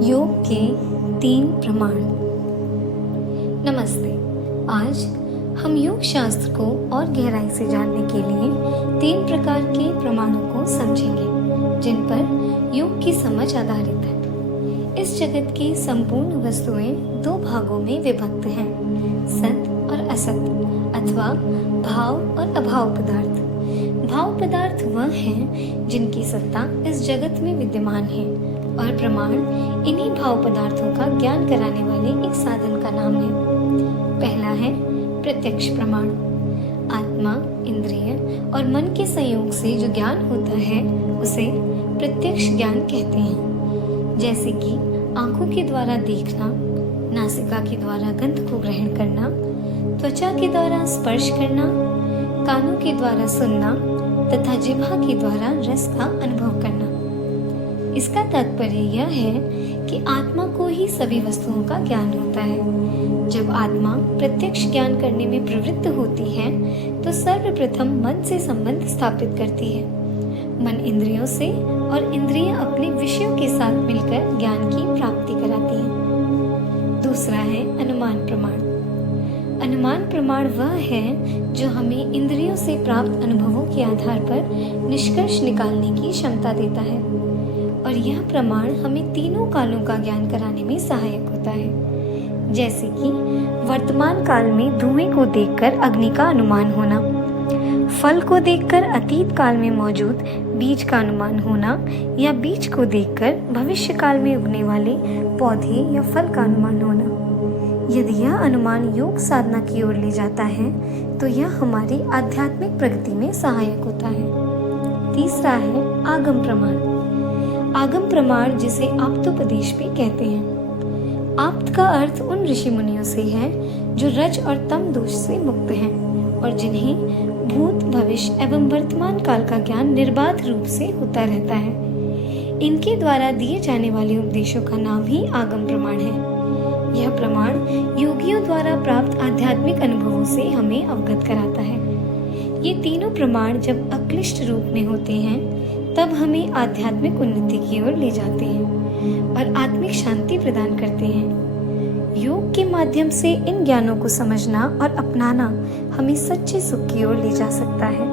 योग के 3 प्रमाण। नमस्ते। आज हम योग शास्त्र को और गहराई से जानने के लिए 3 प्रकार के प्रमाणों को समझेंगे जिन पर योग की समझ आधारित है। इस जगत की संपूर्ण वस्तुएं 2 भागों में विभक्त हैं, सत और असत अथवा भाव और अभाव पदार्थ। भाव पदार्थ वह हैं जिनकी सत्ता इस जगत में विद्यमान है और प्रमाण इन्हीं भाव पदार्थों का ज्ञान कराने वाले एक साधन का नाम है। पहला है प्रत्यक्ष प्रमाण। आत्मा, इंद्रिय और मन के संयोग से जो ज्ञान होता है उसे प्रत्यक्ष ज्ञान कहते हैं। जैसे कि आंखों के द्वारा देखना, नासिका के द्वारा गंध को ग्रहण करना, त्वचा के द्वारा स्पर्श करना, कानों के द्वारा सुनना तथा जिह्वा के द्वारा रस का अनुभव करना। इसका तात्पर्य यह है कि आत्मा को ही सभी वस्तुओं का ज्ञान होता है। जब आत्मा प्रत्यक्ष ज्ञान करने में प्रवृत्त होती है तो सर्वप्रथम मन से संबंध स्थापित करती है। मन इंद्रियों से और इंद्रियां अपने विषयों के साथ मिलकर ज्ञान की प्राप्ति कराती हैं। दूसरा है अनुमान प्रमाण। अनुमान प्रमाण वह है जो हमें इंद्रियों से प्राप्त अनुभवों के आधार पर निष्कर्ष निकालने की क्षमता देता है और यह प्रमाण हमें तीनों कालों का ज्ञान कराने में सहायक होता है। जैसे कि वर्तमान काल में धुएं को देखकर अग्नि का अनुमान होना, फल को देखकर अतीत काल में मौजूद बीज का अनुमान होना या बीज को देखकर भविष्य काल में उगने वाले पौधे या फल का अनुमान होना। यदि यह अनुमान योग साधना की ओर ले जाता है तो यह हमारी आध्यात्मिक प्रगति में सहायक होता है। तीसरा है आगम प्रमाण। आगम प्रमाण जिसे आप्तोपदेश भी कहते हैं। आप्त का अर्थ उन ऋषि मुनियों से है जो रज और तम दोष से मुक्त हैं और जिन्हें भूत, भविष्य एवं वर्तमान काल का ज्ञान निर्बाध रूप से होता रहता है। इनके द्वारा दिए जाने वाले उपदेशों का नाम ही आगम प्रमाण है। यह प्रमाण योगियों द्वारा प्राप्त आध्यात्मिक अनुभवों से हमें अवगत कराता है। ये तीनों प्रमाण जब अक्लिष्ट रूप में होते हैं तब हमें आध्यात्मिक उन्नति की ओर ले जाते हैं और आत्मिक शांति प्रदान करते हैं। योग के माध्यम से इन ज्ञानों को समझना और अपनाना हमें सच्चे सुख की ओर ले जा सकता है।